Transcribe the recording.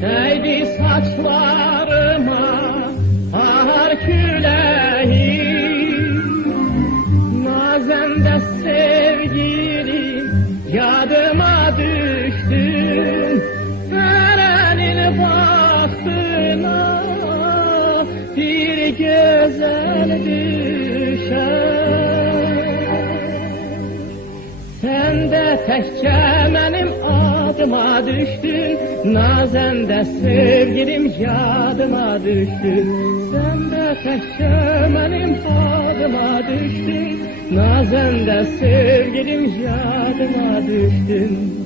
Değdi saçlarıma bahar küleği, nazen de sevgilim yadıma düştün. Erenin bahtına bir güzel düşer. Sen de təkcə mənim adıma düşdün, nazen de sevgilim yadıma düşdün. Sen de təkcə mənim adıma düşdün, nazen de sevgilim yadıma düşdün.